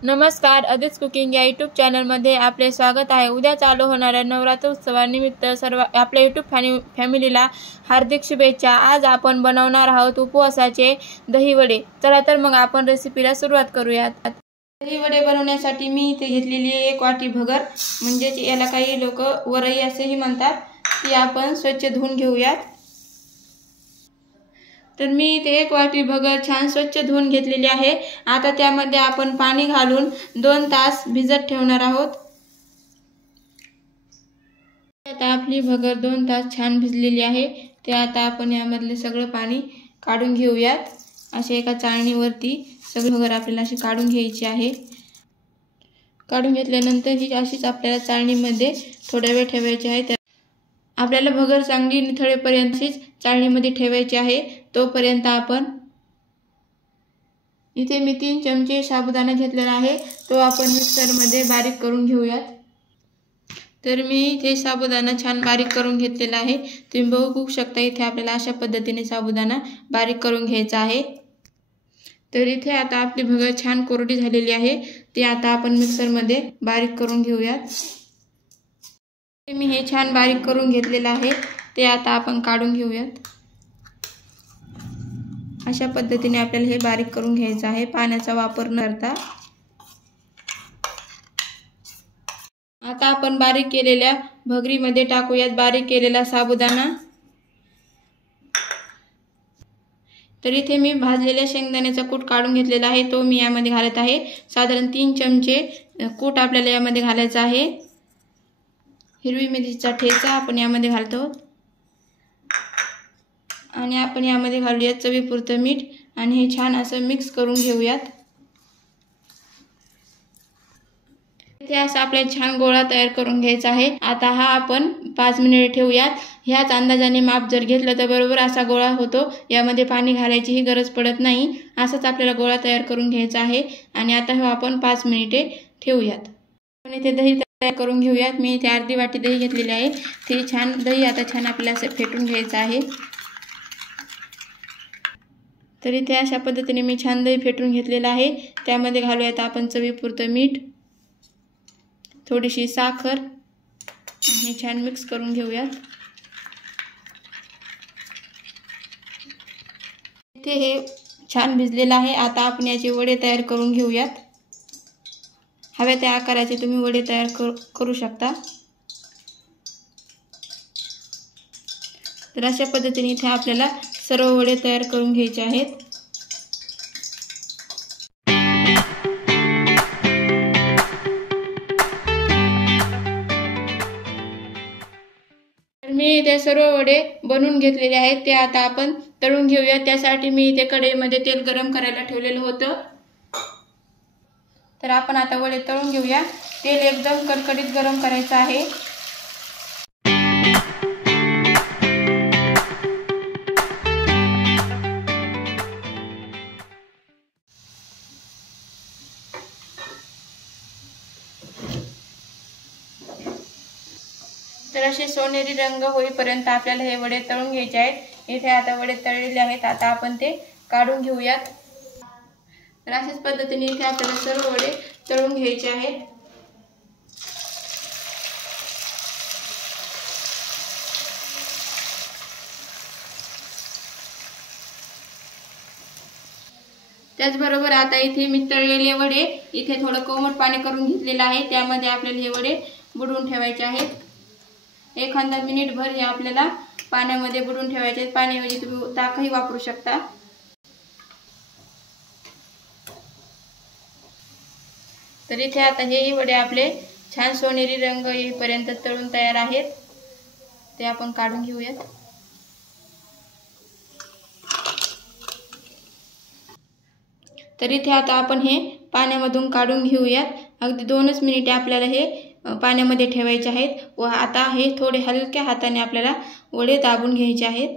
नमस्कार, अदित कुकिंग या यूट्यूब चॅनलमध्ये आपले स्वागत आहे। उद्या चालू होणाऱ्या नवरात्र उत्सवानिमित्त सर्व आपल्या यूट्यूब फॅमिलीला हार्दिक शुभेच्छा। आज आपण बनवणार आहोत उपवासाचे दही वडे। चला तर मग आपण रेसिपीला सुरुवात करूयात। दही वडे बनवण्यासाठी मी इथे घेतलेली 1 वाटी भगर, म्हणजे याला काही लोक वरई असेही म्हणतात, ती आपण स्वच्छ धुवून घेऊयात। तर मी इथे 1 वाटी भगर छान स्वच्छ धुवून घेतलेली आहे। आता त्यामध्ये आपण पाणी घालून 2 तास भिजत ठेवणार आहोत। आता आपली भगर 2 तास छान भिजलेली आहे। ते आता आपण यामधले सगळं पाणी काढून घेऊयात। अशा एका चाळणीवरती सगळी भगर आपल्याला अशी काढून घ्यायची आहे। काढून घेतल्यानंतर ही अशीच आपल्याला चाळणीमध्ये थोडा वेळ ठेवायची आहे। आपल्याला भगर चांगली निथळेपर्यंत चाळणीमध्ये ठेवायची आहे। तोपर्यंत आपण इथे मी 3 चमचे साबुदाणा घेतलेला आहे, तो आपण मिक्सरमध्ये बारीक करून घेऊयात। तर मी इथे साबुदाणा छान बारीक करून घेतलेला आहे। तुम्ही बघू शकता इथे आपल्याला अशा पद्धतीने साबुदाणा बारीक करून घ्यायचा आहे। तर इथे आता आपली भगर छान कोरडी झालेली आहे, ती आता आपण मिक्सरमध्ये बारीक करून घेऊयात। मी हे छान बारीक करून घेतलेलं आहे, ते आता आपण काढून घेऊयात। अशा पद्धतीने आपल्याला हे बारीक करून घ्यायचं आहे, पाण्याचा वापर न करता। आता आपण बारीक केलेल्या भगरीमध्ये टाकूयात बारीक केलेला साबुदाणा। तर इथे मी भाजलेल्या शेंगदाण्याचा कूट काढून घेतलेला आहे, तो मी यामध्ये घालत आहे। साधारण 3 चमचे कूट आपल्याला यामध्ये घालायचा आहे। हिरवी मिरचीचा ठेचा आपण यामध्ये घालतो आणि आपण यामध्ये घालूया चवीपुरतं मीठ आणि हे छान असं मिक्स करून घेऊयात। इथे असं आपल्याला छान गोळा तयार करून घ्यायचा आहे। आता हा आपण 5 मिनिटे ठेवूयात। ह्याच अंदाजाने माप जर घेतलं तर बरोबर असा गोळा होतो, यामध्ये पाणी घालायचीही गरज पडत नाही। असंच आपल्याला गोळा तयार करून घ्यायचा आहे आणि आता हे आपण 5 मिनिटे ठेवूयात। आपण इथे दही तयार करून घेऊयात। मी इथे अर्धी वाटी दही घेतलेली आहे, ते छान दही आता छान आपल्याला असं फेटून घ्यायचं आहे। तर इथे अशा पद्धतीने मी छान दही फेटून घेतलेलं आहे। त्यामध्ये घालूयात आपण चवीपुरतं मीठ, थोडीशी साखर आणि छान मिक्स करून घेऊयात। इथे हे छान भिजलेलं आहे। आता आपण याचे वडे तयार करून घेऊयात। हव्या त्या आकाराचे तुम्ही वडे तयार करू शकता। तर अशा पद्धतीने इथे आपल्याला सर्व वडे तयार करून घ्यायचे आहेत। मी इथे सर्व वडे बनवून घेतलेले आहेत, ते आता आपण तळून घेऊया। त्यासाठी मी इथे कढईमध्ये तेल गरम करायला ठेवलेलं होतं। तर आपण आता वडे तळून घेऊया। तेल एकदम कडकडीत गरम करायचं आहे। तर असे सोनेरी रंग होईपर्यंत आपल्याला हे वडे तळून घ्यायचे आहेत। इथे आता वडे तळलेले आहेत, आता आपण ते काढून घेऊयात। तर अशाच पद्धतीने इथे आपल्याला सर्व वडे तळून घ्यायचे आहेत। त्याचबरोबर आता इथे मी तळलेले वडे इथे थोडं कोमट पाणी करून घेतलेलं आहे, त्यामध्ये आपल्याला हे वडे बुडवून ठेवायचे आहेत। एखादा मिनिटभर हे आपल्याला पाण्यामध्ये बुडवून ठेवायचे आहेत। पाण्याऐवजी तुम्ही ताकही वापरू शकता। तर इथे आता हे वडे आपले छान सोनेरी रंग येईपर्यंत तळून तयार आहेत, ते आपण काढून घेऊयात। तर इथे आता आपण हे पाण्यामधून काढून घेऊयात। अगदी 2च मिनिटे आपल्याला हे पाण्यामध्ये ठेवायचे आहेत व आता हे थोडे हलक्या हाताने आपल्याला वडे दाबून घ्यायचे आहेत।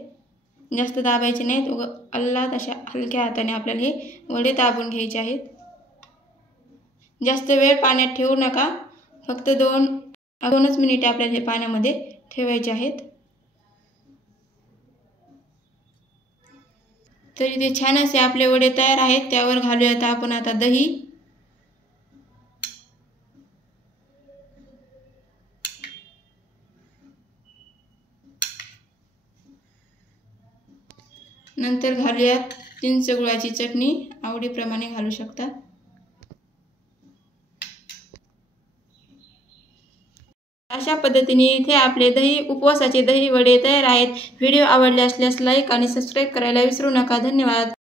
जास्त दाबायचे नाहीत, अल्लाद अशा हलक्या हाताने आपल्याला हे वडे दाबून घ्यायचे आहेत। जास्त वेळ पाण्यात ठेवू नका, फक्त 2च मिनिटे आपल्याला हे पाण्यामध्ये ठेवायचे आहेत। तर इथे छान असे आपले वडे तयार आहेत। त्यावर घालूयात आपण आता दही। नंतर घालूयात चिंच गुळाची चटणी, आवडीप्रमाणे घालू शकता। अशा पद्धतीने इथे आपले उपवासाचे दही वडे तयार आहेत। व्हिडिओ आवडले असल्यास लाईक आणि सबस्क्राईब करायला विसरू नका। धन्यवाद।